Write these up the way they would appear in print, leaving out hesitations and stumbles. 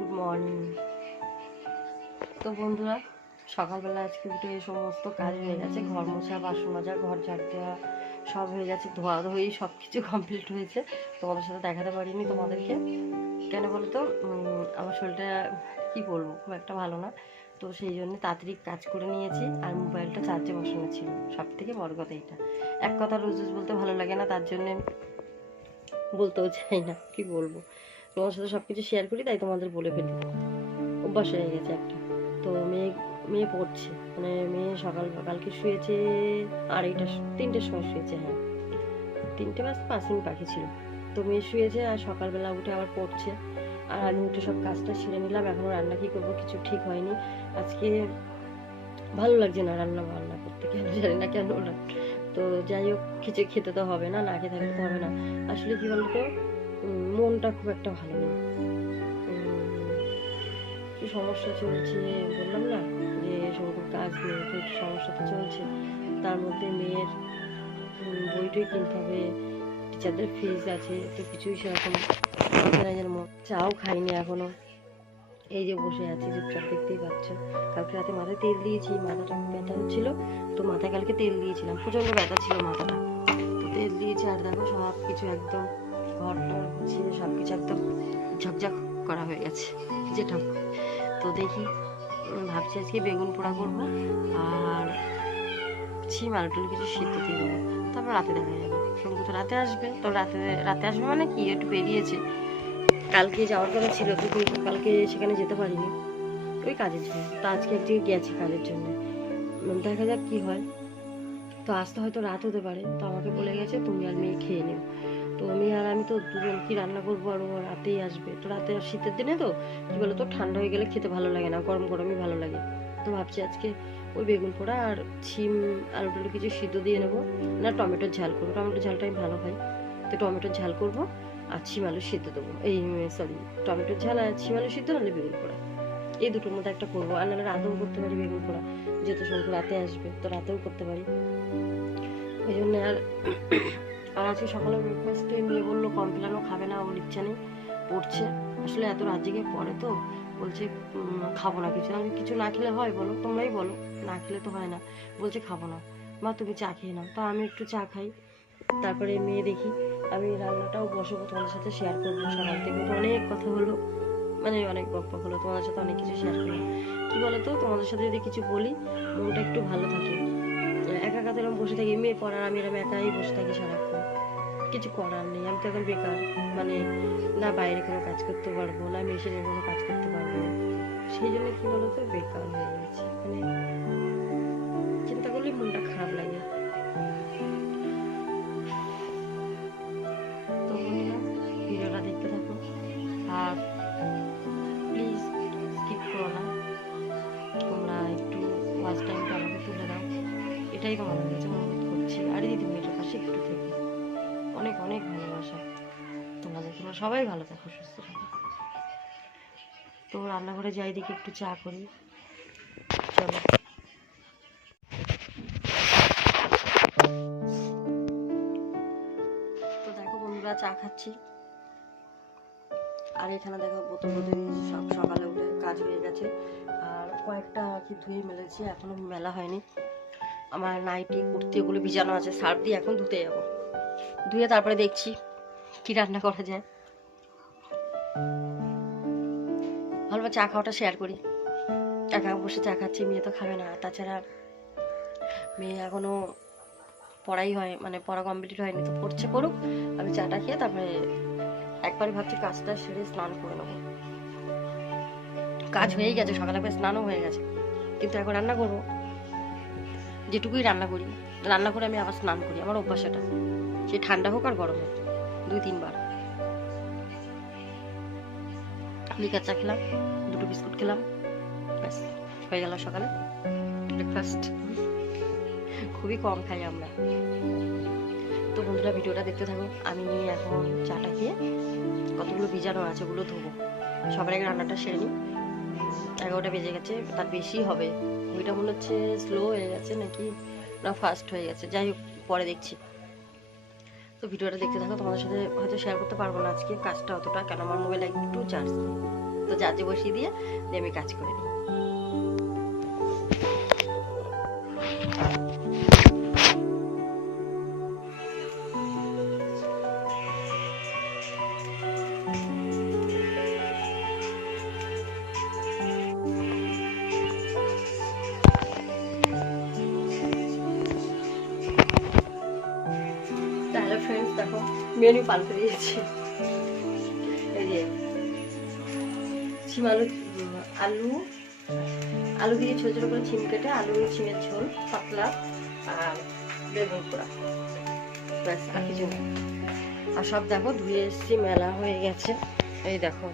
Good morning. তো বন্ধুরা, সকালবেলা আজকে উঠে এই সমস্ত কাজ হয়ে গেছে, ঘর মোছা, বাসন মাজা, ঘর ঝাড় দেওয়া সব হয়ে গেছে, ধোয়াধুয়ি সব কিছু কমপ্লিট হয়েছে। তোমাদের সাথে দেখাতে পারিনি তোমাদেরকে, কেন বলো তো, আমার শরীরটা কী বলবো, খুব একটা ভালো না। তো সেই জন্য তাড়াতাড়ি কাজ করে নিয়েছি, আর মোবাইলটা চার্জে বসানো ছিল। সব থেকে বড় কথা এইটা, এক কথা রোজ রোজ বলতে ভালো লাগে না, তার জন্যে বলতেও চাই না, কি বলবো। তোমার সাথে সব কিছু শেয়ার করি, তাই তোমাদের বলে ফেলি, অভ্যাস হয়ে গেছে একটা। তো মেয়ে মেয়ে পড়ছে, মানে মেয়ে কালকে শুয়েছে 3টের সময় শুয়েছে, হ্যাঁ 3:05 পাখি ছিল। তো মেয়ে শুয়েছে, আর সকালবেলা উঠে আবার পড়ছে, আর আমি উঠে সব কাজটা সেরে নিলাম। এখনও রান্না কী করবো কিছু ঠিক হয়নি। আজকে ভালো লাগছে না রান্না বান্না করতে, কেন জানি না কেন। তো যাই হোক, কিছু খেতে তো হবে না, না খেতে থাকতে তো হবে না। আসলে কি বলতো, মনটা খুব একটা ভালো নেই। কি সমস্যা চলছে বললাম না, যে সেরকম কাজ নেই, তো একটু সমস্যা তো চলছে। তার মধ্যে মেয়ের বইটই কিনতে হবে, টিচারদের ফিজ আছে, তো কিছুই সেরকম অর্গানাইজের চাও খাইনি এখনো। এই যে বসে আছি চুপচাপ, দেখতেই পাচ্ছ। কালকে রাতে মাথায় তেল দিয়েছি, মাথাটা ব্যথা হচ্ছিল, তো মাথায় কালকে তেল দিয়েছিলাম, প্রচণ্ড ব্যথা ছিল মাথাটা, তো তেল দিয়েছি। আর দেখো সব কিছু একদম ঘরটা গুছিয়ে সব কিছু একদম ঝকঝক করা হয়ে গেছে যেটা। তো দেখি, ভাবছি আজকে বেগুন পোড়া করবো, আর ছিম আলু কিছু সিদ্ধ দিয়ে দেবো, তারপর রাতে দেখা যাবে। শঙ্কু তো রাতে আসবে, তো রাতে আসবে মানে কি, একটু বেরিয়েছে, কালকে যাওয়ার কথা ছিল, কিন্তু কালকে সেখানে যেতে পারিনি ওই কাজের জন্য। তো আজকে এক জায়গায় গেছি কাজের জন্য, দেখা যাক কি হয়। তো আসতে হয়তো রাত হতে পারে, তো আমাকে বলে গেছে তুমি আর মেয়ে খেয়ে নেও। তো মেয়ে আর আমি তো দুজন কি রান্না করবো, আর ও রাতেই আসবে। তো রাতে শীতের দিনে তো কি বলতো, ঠান্ডা হয়ে গেলে খেতে ভালো লাগে না, গরম গরমই ভালো লাগে। তো ভাবছি আজকে ওই বেগুন পোড়া আর ছিম আলু কিছু সিদ্ধ দিয়ে নেবো, না টমেটোর ঝাল করবো, টমেটোর ঝালটা আমি ভালো খাই। তো টমেটোর ঝাল করবো, আর ছিম আলু সিদ্ধ দেবো, সরি, টমেটোর ঝাল আর ছিম আলু সিদ্ধ, নাহলে বেগুন পোড়া, এই দুটোর মধ্যে একটা করবো। আর নাহলে রাতেও করতে পারি বেগুন পোড়া, যেহেতু শঙ্কু রাতে আসবে, তো রাতেও করতে পারি। ওই জন্য আর আজকে সকালে ব্রেকফাস্টে মেয়ে বললো কমপ্লেনও খাবে না, ওর ইচ্ছা নেই, পড়ছে। আসলে এত রাত জেগে পড়ে, তো বলছে খাবো না কিছু। আমি কিছু না খেলে হয় বলো, তোমরাই বলো, না খেলে তো হয় না। বলছে খাবো না মা, তুমি চা খেয়ে নাও। তো আমি একটু চা খাই, তারপরে মেয়ে দেখি। আমি রান্নাটাও বসবো, তোমাদের সাথে শেয়ার করবো। সকাল থেকে তো অনেক কথা হলো, মানে অনেক গল্প হলো, তোমাদের সাথে অনেক কিছু শেয়ার করলাম। কি বলতো, তোমাদের সাথে যদি কিছু বলি, মনটা একটু ভালো থাকে। একা একা তো এরকম বসে থাকি, মেয়ে পড়ার, আমি এরকম একাই বসে থাকি সারাক্ষণ, কিছু করার নেই। আমি তো এখন বেকার, মানে না বাইরে কোনো কাজ করতে পারবো, না মেশিনে কোনো কাজ করতে পারবো। সেই জন্য কি বলতো, বেকার হয়ে গেছি, মানে চিন্তা করলেই মনটা খারাপ লাগে। তো বন্ধুরা, ভিডিওটা দেখতে থাকো, আর প্লিজ স্কিপ করো না, তোমরা একটু ওয়াচ টাইমটা আমাকে তুলে দাও, এটাই তোমাদের কাছে অনুরোধ করছি। আর দিদি মেয়েটার পাশে একটু থেকে, অনেক অনেক ভালোবাসা তোমাদের। তোমরা সবাই ভালো থাকো, সুস্থ থাকো। তো রান্নাঘরে যাই, দেখি একটু চা করি, চলো। তো দেখো বন্ধুরা, চা খাচ্ছি, আর এখানে দেখো বোতল সব সকালে উঠে কাজ হয়ে গেছে। আর কয়েকটা কি ধুয়ে মেলেছি, এখনো মেলা হয়নি। আমার নাইটি কুর্তি ওগুলো ভিজানো আছে, সার্ফ দিয়ে এখন ধুতে যাবো, ধুয়ে তারপরে দেখছি কি রান্না করা যায়। ভালো চা খাওয়াটা শেয়ার করি, একা বসে চা খাচ্ছি, মেয়ে তো খাবে না। তাছাড়া মেয়ে এখনো পড়াই হয়, মানে পড়া কমপ্লিট হয়নি, তো পড়ছে, পড়ুক, আমি চাটা খেয়ে তারপরে একবারে ভাবছি কাজটা সেরে স্নান করে নেবো। কাজ হয়েই গেছে, সকালে একবার স্নানও হয়ে গেছে, কিন্তু এখন রান্না করবো। যেটুকুই রান্না করি, রান্না করে আমি আবার স্নান করি, আমার অভ্যাস এটা, সে ঠান্ডা হোক আর গরম হোক, 2-3 বার। লিকার চা খেলাম, 2টো বিস্কুট খেলাম, ব্যাস হয়ে গেল সকালে ব্রেকফাস্ট। খুবই কম খাই আমরা। তো বন্ধুরা, ভিডিওটা দেখতে থাকো। আমি এখন চাটা খেয়ে কতগুলো ভিজানো আছে ওগুলো ধোবো, সবার আগে রান্নাটা সেরে নিই। 11টা বেজে গেছে, তার বেশি হবে। ওইটা মনে হচ্ছে স্লো হয়ে গেছে নাকি না ফাস্ট হয়ে গেছে, যাই হোক পরে দেখছি। তো ভিডিওটা দেখতে থাকো, তোমাদের সাথে হয়তো শেয়ার করতে পারবো না আজকে কাজটা অতটা, কেন আমার মোবাইল একটু চার্জ নেই, তো চার্জে বসিয়ে দিয়ে আমি কাজ করে নিই। হ্যালো ফ্রেন্ডস, দেখো মেনু পাল্টে দিয়েছি। এই যে আলু আলু দিয়ে ছোট ছোট করে ছিম কেটে আলু ছিমের ঝোল পাতলা আর বেগুন পোড়া, ব্যাস আর কিছু না। আর সব দেখো ধুয়ে এসছি, মেলা হয়ে গেছে। এই দেখো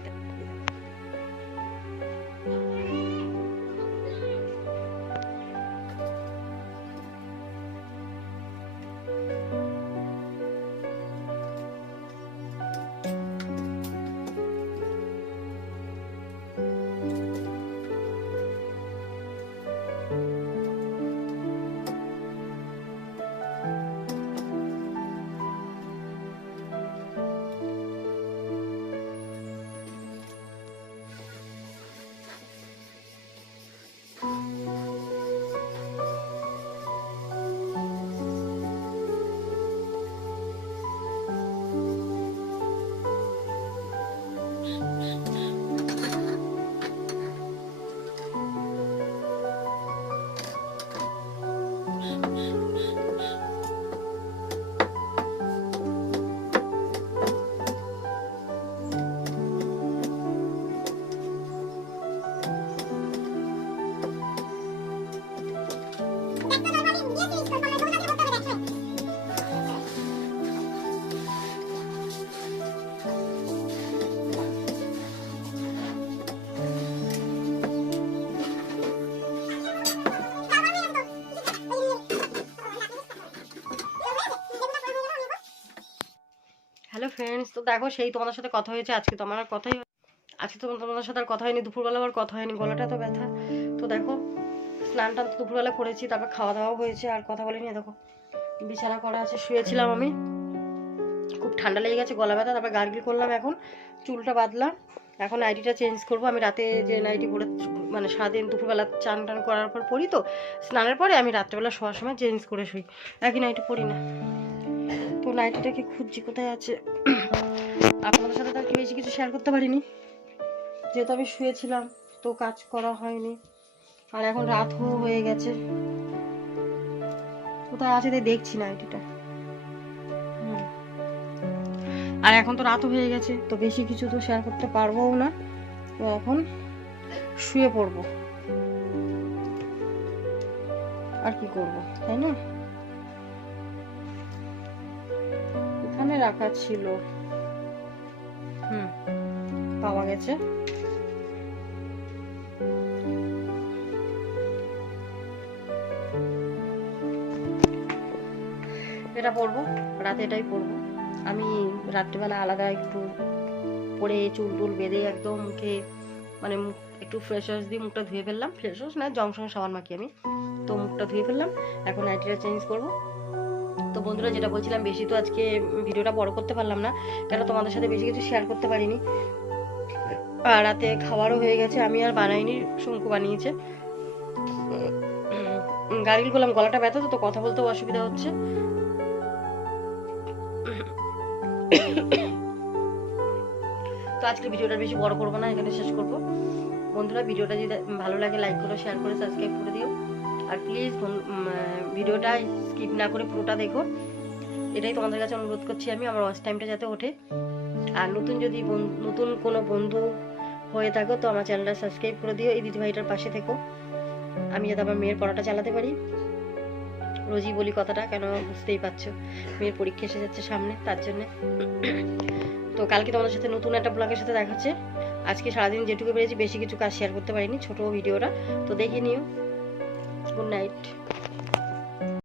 হ্যালো ফ্রেন্ডস, তো দেখো সেই তোমাদের সাথে কথা হয়েছে। আজকে তো আমার আর তোমাদের সাথে আর কথা হয়নি, দুপুরবেলা আবার কথা হয়নি, গলাটা তো ব্যথা। তো দেখো স্নান টান তো দুপুরবেলা করেছি, তারপর খাওয়া দাওয়া হয়েছে, আর কথা বলিনি। দেখো বিছানা করা আছে, শুয়েছিলাম আমি, খুব ঠান্ডা লেগে গেছে, গলা ব্যথা। তারপর গার্গিল করলাম, এখন চুলটা বাঁধলাম, এখন নাইটিটা চেঞ্জ করবো। আমি রাতে যে নাইটি পরে মানে সারাদিন দুপুরবেলা চান টান করার পর পরি, তো স্নানের পরে আমি রাত্রেবেলা শোয়ার সময় চেঞ্জ করে শুই, একই নাইটি পরি না। তো নাইটিটাকে খুঁজছি কোথায় আছে। আপনাদের সাথে তার কি বেশি কিছু শেয়ার করতে পারিনি, যেহেতু আমি শুয়েছিলাম, তো কাজ করা হয়নি। আর এখন রাত হয়ে গেছে, কোথায় আছে দেখছি নাইটিটা। আর এখন তো রাতও হয়ে গেছে, তো বেশি কিছু তো শেয়ার করতে পারবোও না। তো এখন শুয়ে পড়বো, আর কি করবো, তাই না? এখানে রাখা ছিল, পাওয়া গেছে। এটা পরবো, রাতে এটাই পরবো। আমি রাত্রিবেলা আলাদা একটু পরে চুল টুল বেঁধে একদম মুখে মানে একটু ফ্রেশ ওয়াশ দিয়ে মুখটা ধুয়ে ফেললাম, ফ্রেশ ওয়াশ না, জংশন সাবান মাখি আমি, তো মুখটা ধুয়ে ফেললাম। এখন নাইটিটা চেঞ্জ করবো। তো বন্ধুরা, যেটা বলছিলাম, বেশি তো আজকে ভিডিওটা বড় করতে পারলাম না, কেন তোমাদের সাথে বেশি কিছু শেয়ার করতে পারিনি। আর রাতে খাবারও হয়ে গেছে, আমি আর বানাইনি, শঙ্কু বানিয়েছে। গার্গিল করলাম, গলাটা ব্যথা, তো কথা বলতেও অসুবিধা হচ্ছে। তো আজকে ভিডিওটা বেশি বড় করবো না, এখানে শেষ করবো। বন্ধুরা, ভিডিওটা যদি ভালো লাগে লাইক করো, শেয়ার করে সাবস্ক্রাইব করে দিও। আর প্লিজ ভিডিওটা স্কিপ না করে পুরোটা দেখো, এটাই তোমাদের কাছে অনুরোধ করছি আমি, আমার ওয়াচ টাইমটা যাতে ওঠে। আর নতুন কোনো বন্ধু হয়ে থাকো তো আমার চ্যানেলটা সাবস্ক্রাইব করে দিও, এই দিদিভাইটার পাশে থেকো, আমি যাতে আমার মেয়ের পড়াটা চালাতে পারি। রোজই বলি কথাটা, কেন বুঝতেই পারছো, মেয়ের পরীক্ষা এসে যাচ্ছে সামনে, তার জন্য। তো কালকে তোমাদের সাথে নতুন একটা ব্লগের সাথে দেখা হচ্ছে। আজকে সারাদিন যেটুকু পেরেছি, বেশি কিছু কাজ শেয়ার করতে পারিনি, ছোট ভিডিওটা, তো দেখে নিও। Good night.